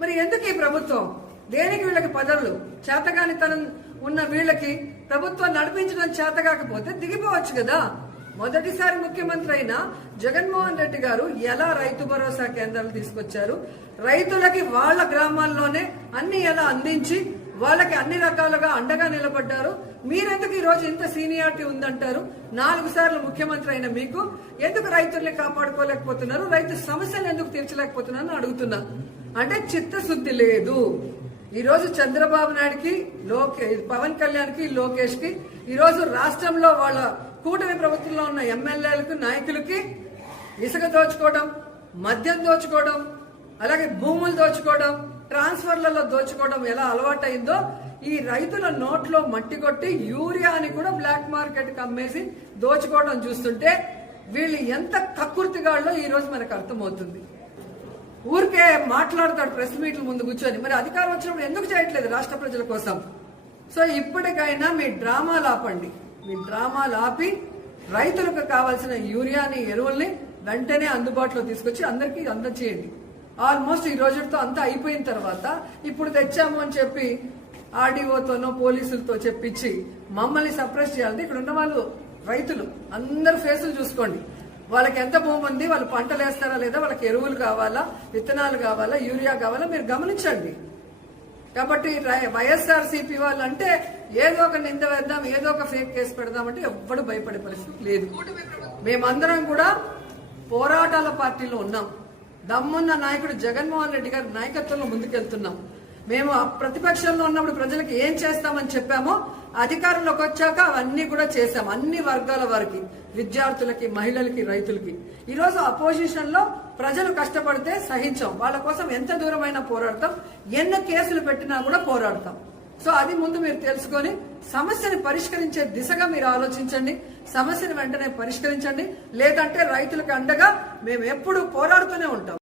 మరి ఎందుకు ఈ ప్రభుత్వం? దేనికి వీళ్ళకి పదవులు? చేతగానితనం ఉన్న వీళ్ళకి ప్రభుత్వం నడిపించడం చేత కాకపోతే దిగిపోవచ్చు కదా. మొదటిసారి ముఖ్యమంత్రి అయిన జగన్మోహన్ రెడ్డి గారు ఎలా రైతు భరోసా కేంద్రాలు తీసుకొచ్చారు? రైతులకి వాళ్ళ గ్రామాల్లోనే అన్ని ఎలా అందించి వాళ్ళకి అన్ని రకాలుగా అండగా నిలబడ్డారు. మీరెందుకు ఈరోజు ఇంత సీనియారిటీ ఉందంటారు? నాలుగు సార్లు ముఖ్యమంత్రి అయిన మీకు ఎందుకు రైతుల్ని కాపాడుకోలేకపోతున్నారు? రైతు సమస్యలు ఎందుకు తీర్చలేకపోతున్నారు అడుగుతున్నా. అంటే చిత్తశుద్ధి లేదు. ఈరోజు చంద్రబాబు నాయుడుకి లోకే పవన్ కళ్యాణ్కి లోకేష్కి రాష్ట్రంలో వాళ్ళ కూటమి ప్రభుత్వంలో ఉన్న ఎమ్మెల్యేలకు నాయకులకి ఇసుక దోచుకోవడం మద్యం దోచుకోవడం అలాగే భూములు దోచుకోవడం ట్రాన్స్ఫర్లలో దోచుకోవడం ఎలా అలవాటైందో ఈ రైతుల నోట్లో మట్టి కొట్టి యూరియాని కూడా బ్లాక్ మార్కెట్కి అమ్మేసి దోచుకోవడం చూస్తుంటే వీళ్ళు ఎంత కక్కుర్తిగాళ్ళో ఈ రోజు మనకు అర్థమవుతుంది. ఊరికే మాట్లాడతాడు ప్రెస్ మీట్ల ముందు కూర్చొని. మరి అధికారం వచ్చినప్పుడు ఎందుకు చేయట్లేదు రాష్ట్ర ప్రజల కోసం? సో ఇప్పటికైనా మీ డ్రామాలు ఆపండి మీ డ్రామాలు ఆపి రైతులకు కావాల్సిన యూరియాని ఎరువుల్ని వెంటనే అందుబాటులో తీసుకొచ్చి అందరికీ అందచేయండి ఆల్మోస్ట్ ఈ రోజుతో అంతా అయిపోయిన తర్వాత ఇప్పుడు తెచ్చాము అని చెప్పి ఆర్డీఓతోనో పోలీసులతో చెప్పించి మమ్మల్ని సప్రెస్ చేయాలంటే ఇక్కడ ఉన్న వాళ్ళు రైతులు. అందరు ఫేసులు చూసుకోండి. వాళ్ళకి ఎంత భూమి ఉంది వాళ్ళు పంటలు వేస్తారా లేదా వాళ్ళకి ఎరువులు కావాలా విత్తనాలు కావాలా యూరియా కావాలా మీరు గమనించండి. కాబట్టి వైఎస్ఆర్ సిపి వాళ్ళు అంటే ఏదో ఒక నింద వేద్దాం ఏదో ఒక ఫేక్ కేసు పెడదామంటే ఎవ్వడు భయపడే పరిస్థితి లేదు. మేమందరం కూడా పోరాటాల పార్టీలో ఉన్నాం. దమ్మున్న నాయకుడు జగన్మోహన్ రెడ్డి గారి నాయకత్వంలో ముందుకెళ్తున్నాం. మేము ప్రతిపక్షంలో ఉన్నప్పుడు ప్రజలకు ఏం చేస్తామని చెప్పామో అధికారంలోకి వచ్చాక అవన్నీ కూడా చేశాం. అన్ని వర్గాల వారికి విద్యార్థులకి మహిళలకి రైతులకి. ఈరోజు రోజు అపోజిషన్లో ప్రజలు కష్టపడితే సహించాం. వాళ్ళ కోసం ఎంత దూరమైనా పోరాడతాం. ఎన్ని కేసులు పెట్టినా కూడా పోరాడతాం. సో అది ముందు మీరు తెలుసుకొని సమస్యని పరిష్కరించే దిశగా మీరు ఆలోచించండి. సమస్యని వెంటనే పరిష్కరించండి. లేదంటే రైతులకు అండగా మేము ఎప్పుడు పోరాడుతూనే ఉంటాం.